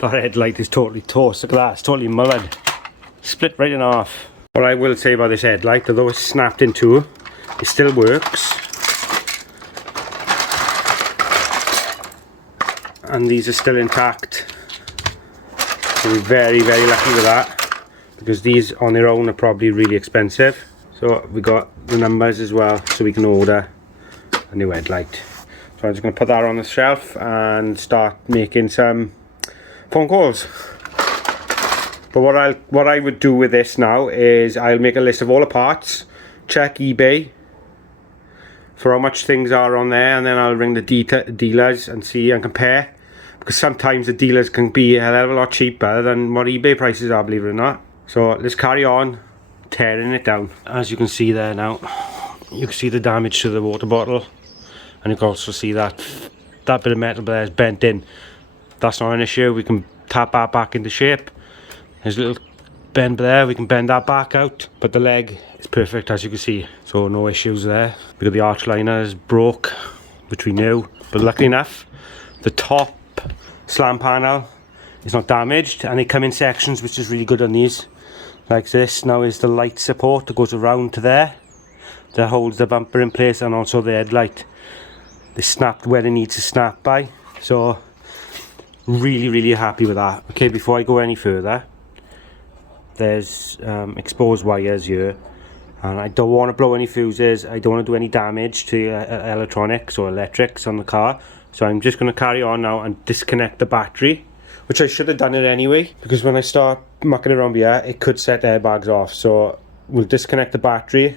That headlight is totally toast. Look at that, it's totally mullered. Split right in half. What I will say about this headlight, although it's snapped in two, it still works. And these are still intact. So we're very, very lucky with that, because these on their own are probably really expensive. So we got the numbers as well, so we can order a new headlight. So I'm just going to put that on the shelf and start making some phone calls. But what I would do with this now is I'll make a list of all the parts, check eBay for how much things are on there, and then I'll ring the dealers and see and compare, because sometimes the dealers can be a hell of a lot cheaper than what eBay prices are, believe it or not. So let's carry on tearing it down. As you can see there now, you can see the damage to the water bottle, and you can also see that bit of metal there is bent in. That's not an issue, we can tap that back into shape. There's a little bend there, we can bend that back out, but the leg is perfect, as you can see, so no issues there. Because the arch liner is broke, which we knew, but luckily enough the top slam panel is not damaged, and they come in sections, which is really good on these. Like this now is the light support that goes around to there, that holds the bumper in place, and also the headlight. They snapped where they need to snap by, so really happy with that. Okay, before I go any further, there's exposed wires here, and I don't want to blow any fuses, I don't want to do any damage to electronics or electrics on the car. So I'm just going to carry on now and disconnect the battery, which I should have done it anyway, because when I start mucking around here it could set airbags off. So we'll disconnect the battery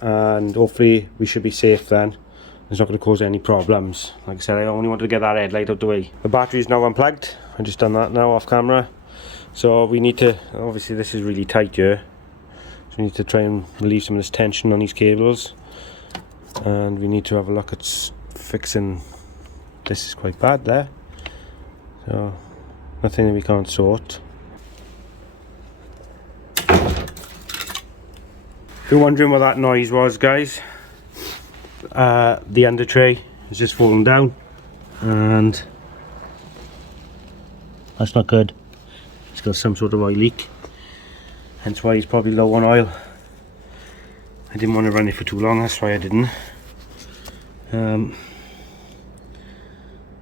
and hopefully we should be safe then. It's not going to cause any problems. Like I said, I only wanted to get that headlight out the way. The battery is now unplugged. I've just done that now off camera. So we need to, obviously this is really tight here, so we need to try and relieve some of this tension on these cables, and we need to have a look at fixing. This is quite bad there, so nothing that we can't sort. If you're wondering what that noise was, guys, the under tray has just fallen down, and that's not good. It's got some sort of oil leak, hence why he's probably low on oil. I didn't want to run it for too long, that's why I didn't.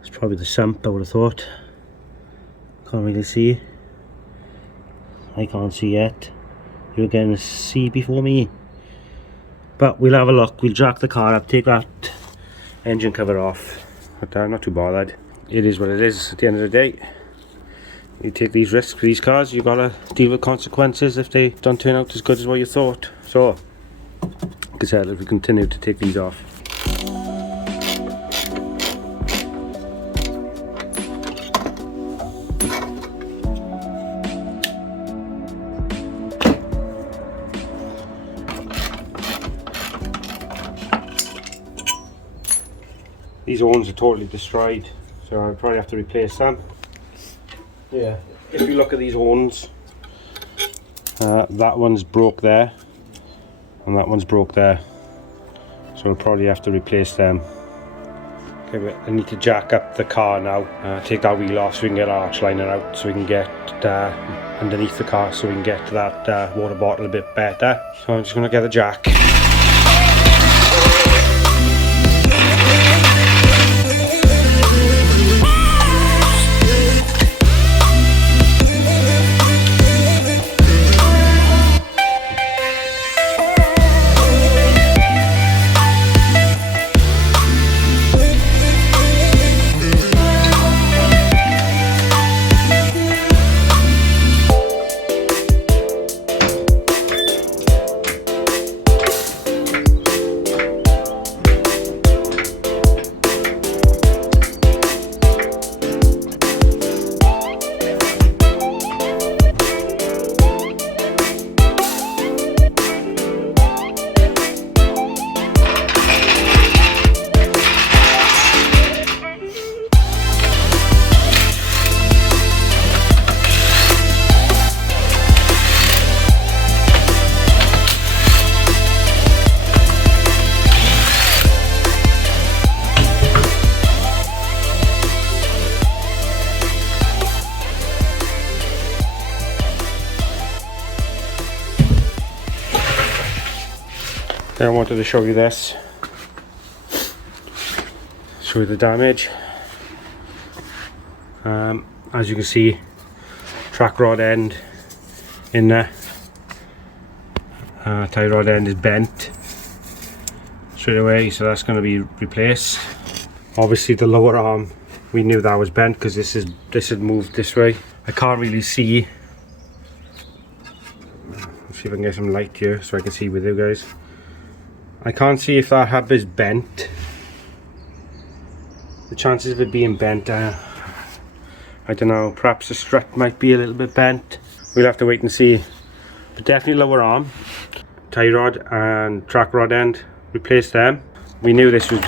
It's probably the sump, I would have thought. Can't really see. I can't see yet. You're getting to see before me. But we'll have a look. We'll jack the car up, take that engine cover off. But I'm not too bothered. It is what it is at the end of the day. You take these risks for these cars, you've got to deal with consequences if they don't turn out as good as what you thought. So, like I said, if we continue to take these off. These horns are totally destroyed, so I'll probably have to replace them. Yeah, if you look at these horns, that one's broke there, and that one's broke there, so we'll probably have to replace them. Okay, but I need to jack up the car now, take that wheel off so we can get our arch liner out, so we can get underneath the car, so we can get to that water bottle a bit better. So I'm just going to get the jack. Then I wanted to show you this. Show you the damage. As you can see, track rod end in there. Tie rod end is bent straight away, so that's going to be replaced. Obviously the lower arm, we knew that was bent because this had moved this way. I can't really see. Let's see if I can get some light here so I can see with you guys. I can't see if that hub is bent. The chances of it being bent, I don't know, perhaps the strut might be a little bit bent. We'll have to wait and see. But definitely lower arm, tie rod and track rod end, replace them. We knew this was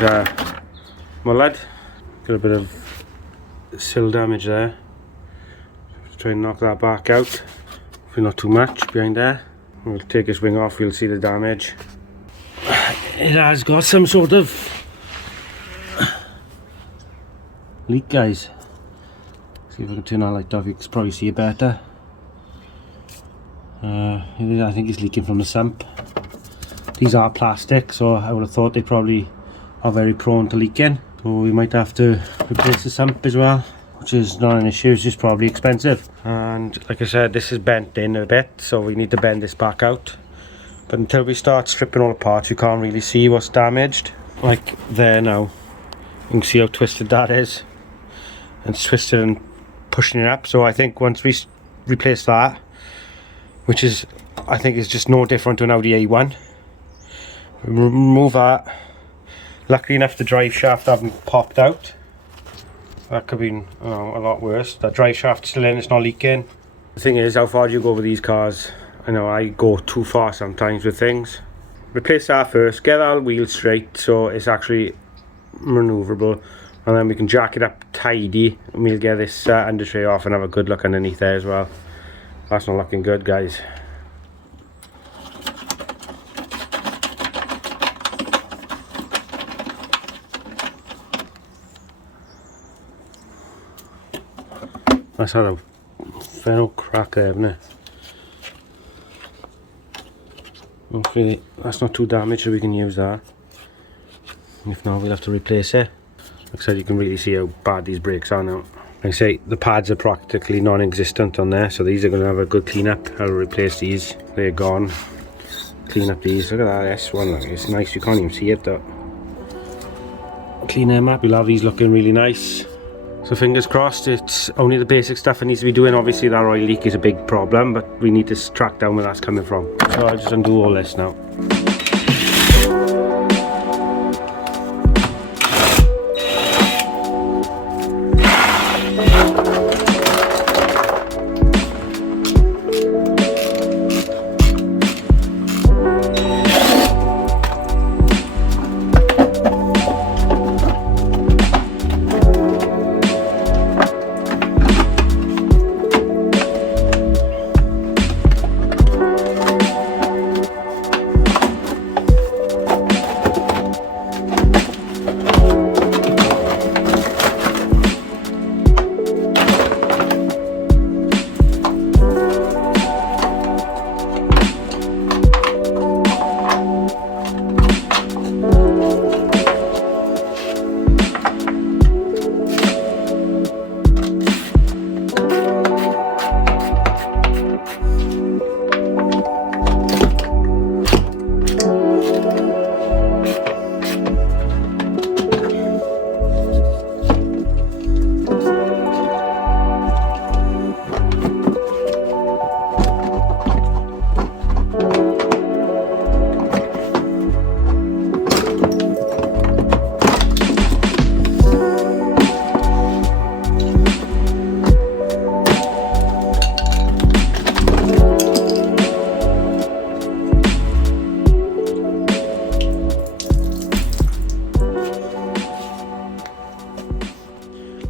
mullered. Got a bit of sill damage there. Let's try and knock that back out. Hopefully not too much behind there. We'll take this wing off, we'll see the damage. It has got some sort of leak, guys. See if I can turn that light off, you can probably see it better. I think it's leaking from the sump. These are plastic, so I would have thought they probably are very prone to leaking. So we might have to replace the sump as well, which is not an issue, it's just probably expensive. And like I said, this is bent in a bit, so we need to bend this back out. But until we start stripping all apart, you can't really see what's damaged. Like there now, you can see how twisted that is. And it's twisted and pushing it up. So I think once we replace that, which is, I think is just no different to an Audi A1. We remove that. Luckily enough, the drive shaft hasn't popped out. That could be a lot worse. That drive shaft's still in, it's not leaking. The thing is, how far do you go with these cars? I know I go too far sometimes with things. Replace that first, get that wheel straight so it's actually manoeuvrable, and then we can jack it up tidy and we'll get this under tray off and have a good look underneath there as well. That's not looking good, guys. That's had a fair old crack there, hasn't it? Hopefully that's not too damaged so we can use that. If not, we'll have to replace it. Like I said, you can really see how bad these brakes are now. Like I say, the pads are practically non-existent on there, so these are going to have a good clean up. I'll replace these, they're gone. Clean up these, look at that S1, look. It's nice, you can't even see it though. Clean them up, we'll have these looking really nice. So fingers crossed, it's only the basic stuff that needs to be doing. Obviously that oil leak is a big problem, but we need to track down where that's coming from. So I'll just undo all this now.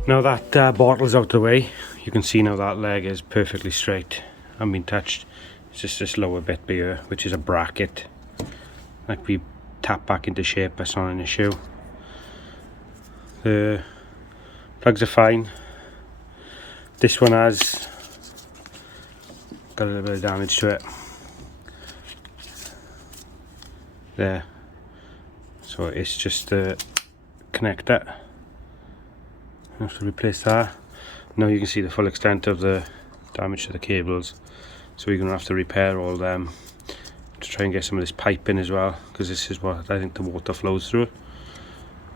Now that bottle's out of the way, you can see now that leg is perfectly straight and been touched. It's just this lower bit here, which is a bracket. Like we tap back into shape, that's not an issue. The plugs are fine. This one has got a little bit of damage to it. There, So it's just the connector. I have to replace that. Now you can see the full extent of the damage to the cables. So we're going to have to repair all them to try and get some of this pipe in as well, because this is what I think the water flows through.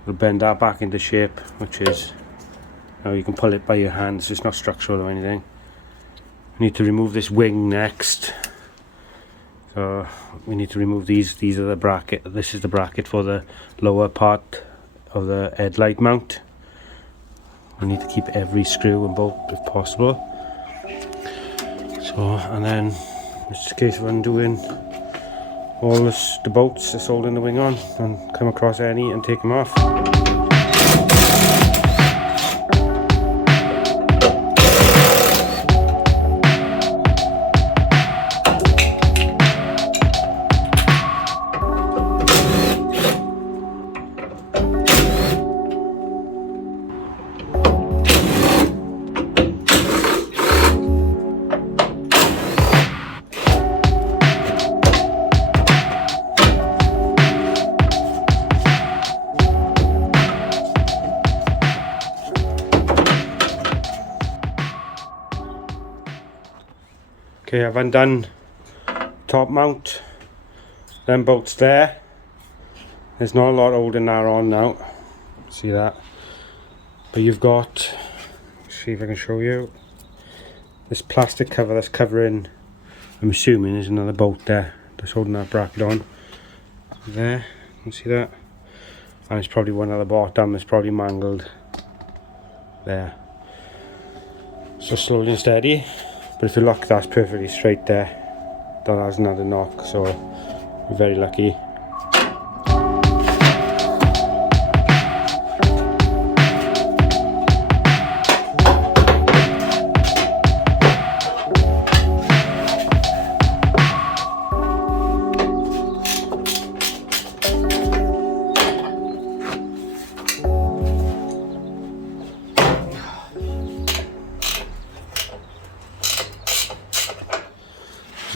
We'll bend that back into shape, which is, now you can pull it by your hands, it's not structural or anything. We need to remove this wing next. So we need to remove these are the bracket, this is the bracket for the lower part of the headlight mount. We need to keep every screw and bolt if possible. So, and then it's just a case of undoing all the bolts that's holding the wing on, and come across any and take them off. Okay, I've undone top mount, them bolts there. There's not a lot holding that on now, see that? But you've got, see if I can show you, this plastic cover that's covering, I'm assuming there's another bolt there that's holding that bracket on. There, you can see that? And it's probably one at the bottom that's probably mangled there. So slowly and steady. But if you look, that's perfectly straight there. That hasn't had a knock, so we're very lucky.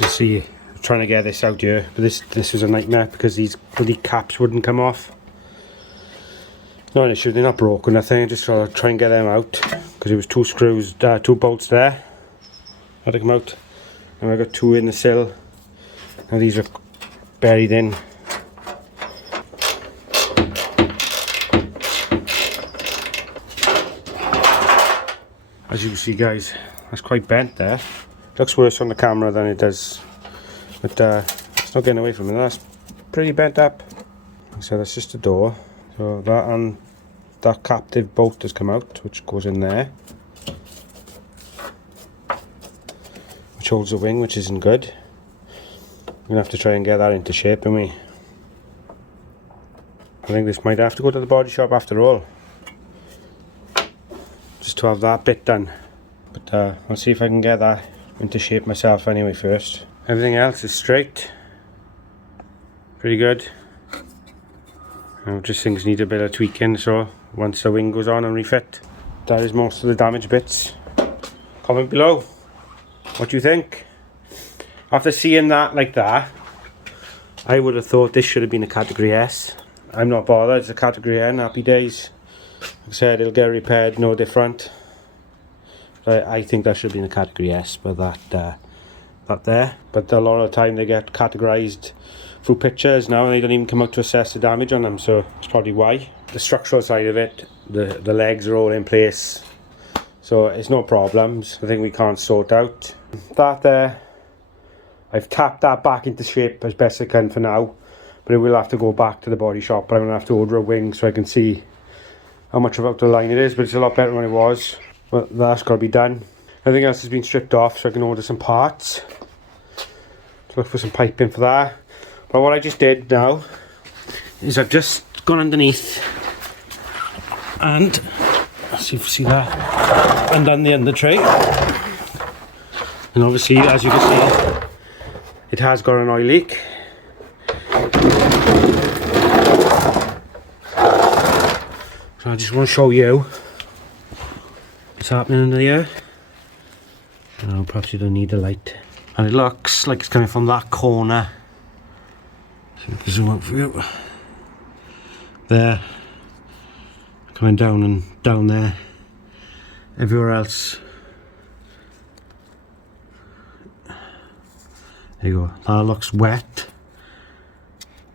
See, I'm trying to get this out here, but this was a nightmare because these bloody caps wouldn't come off. Not an issue, they're not broken, I think. I just try and get them out because it was two screws, two bolts there. Had to come out, and I got two in the sill. Now these are buried in. As you can see, guys, that's quite bent there. Looks worse on the camera than it does, but it's not getting away from it. That's pretty bent up. So that's just a door. So that and that captive bolt has come out, which goes in there, which holds the wing, which isn't good. We're gonna have to try and get that into shape, aren't we? I think this might have to go to the body shop after all, just to have that bit done. But I'll see if I can get that into shape myself anyway first. Everything else is straight, pretty good. Just things need a bit of tweaking, so once the wing goes on and refit, that is most of the damaged bits. Comment below what you think. After seeing that like that, I would have thought this should have been a category S. I'm not bothered, it's a category N, happy days. Like I said, it'll get repaired, no different. I think that should be in a category S, but that there. But a lot of the time they get categorized through pictures now, and they don't even come out to assess the damage on them, so it's probably why. The structural side of it, the legs are all in place, so it's no problems. I think we can't sort out. That there, I've tapped that back into shape as best I can for now, but it will have to go back to the body shop. But I'm going to have to order a wing so I can see how much of out the line it is, but it's a lot better than it was. But that's got to be done. Everything else has been stripped off, so I can order some parts. Look for some piping for that. But what I just did now is I've just gone underneath and, let's see if you see that, undone the under tray. And obviously, as you can see, it has got an oil leak. So I just want to show you what's happening under here. Oh, perhaps you don't need the light. And it looks like it's coming from that corner. So I can zoom out for you. there, coming down and down there. Everywhere else, there you go, that looks wet.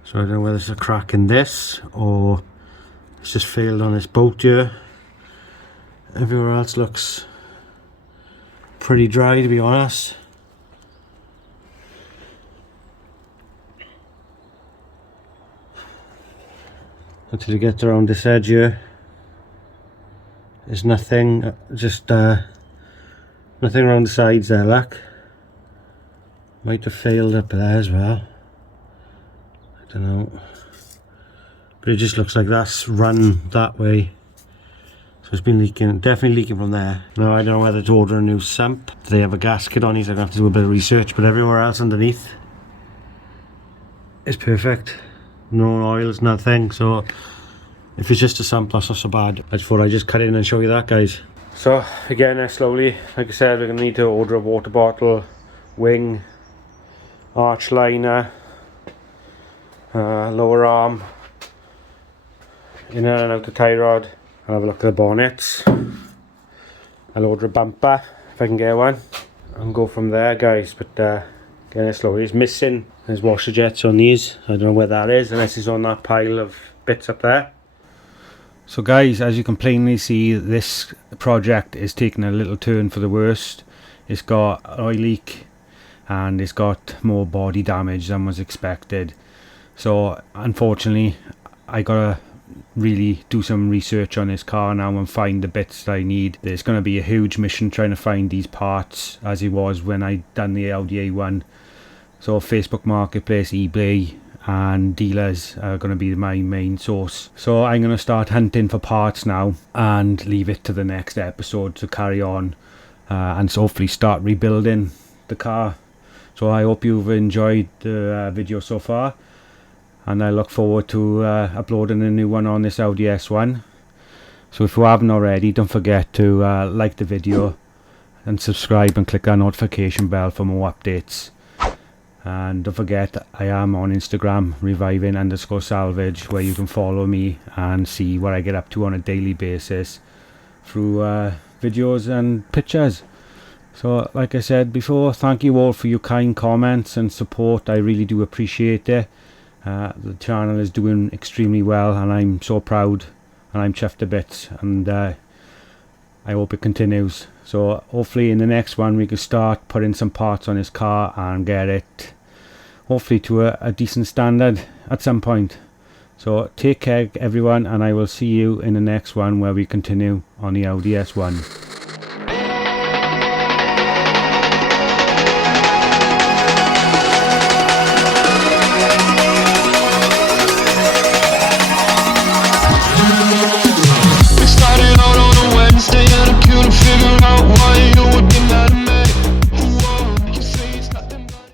So I don't know whether it's a crack in this or it's just failed on this bolt here. Everywhere else looks pretty dry, to be honest. Until you get around this edge here, there's nothing, just nothing around the sides there, look. Might have failed up there as well. I don't know. But it just looks like that's run that way. So it's been leaking, definitely leaking from there. Now I don't know whether to order a new sump. Do they have a gasket on these? I'm going to have to do a bit of research, but everywhere else underneath is perfect. No oils, nothing. So if it's just a sump, that's not so bad. I just thought I'd just cut in and show you that, guys. So again, slowly, like I said, we're going to need to order a water bottle, wing, arch liner, lower arm, inner and outer tie rod. I'll have a look at the bonnets. I'll order a bumper if I can get one and go from there, guys. But again, slowly, it's missing. There's washer jets on these. I don't know where that is unless it's on that pile of bits up there. So guys, as you can plainly see, this project is taking a little turn for the worst. It's got an oil leak and it's got more body damage than was expected. So unfortunately, I gotta really do some research on this car now and find the bits that I need. There's going to be a huge mission trying to find these parts, as it was when I done the Audi A1. So Facebook Marketplace, eBay and dealers are going to be my main source. So I'm going to start hunting for parts now and leave it to the next episode to carry on and so hopefully start rebuilding the car. So I hope you've enjoyed the video so far, and I look forward to uploading a new one on this Audi S1. So if you haven't already, don't forget to like the video and subscribe and click that notification bell for more updates. And don't forget, I am on Instagram, reviving_salvage, where you can follow me and see what I get up to on a daily basis through videos and pictures. So like I said before, thank you all for your kind comments and support. I really do appreciate it. The channel is doing extremely well and I'm so proud and I'm chuffed a bit, and I hope it continues. So hopefully in the next one we can start putting some parts on this car and get it hopefully to a decent standard at some point. So take care everyone, and I will see you in the next one where we continue on the Audi S1.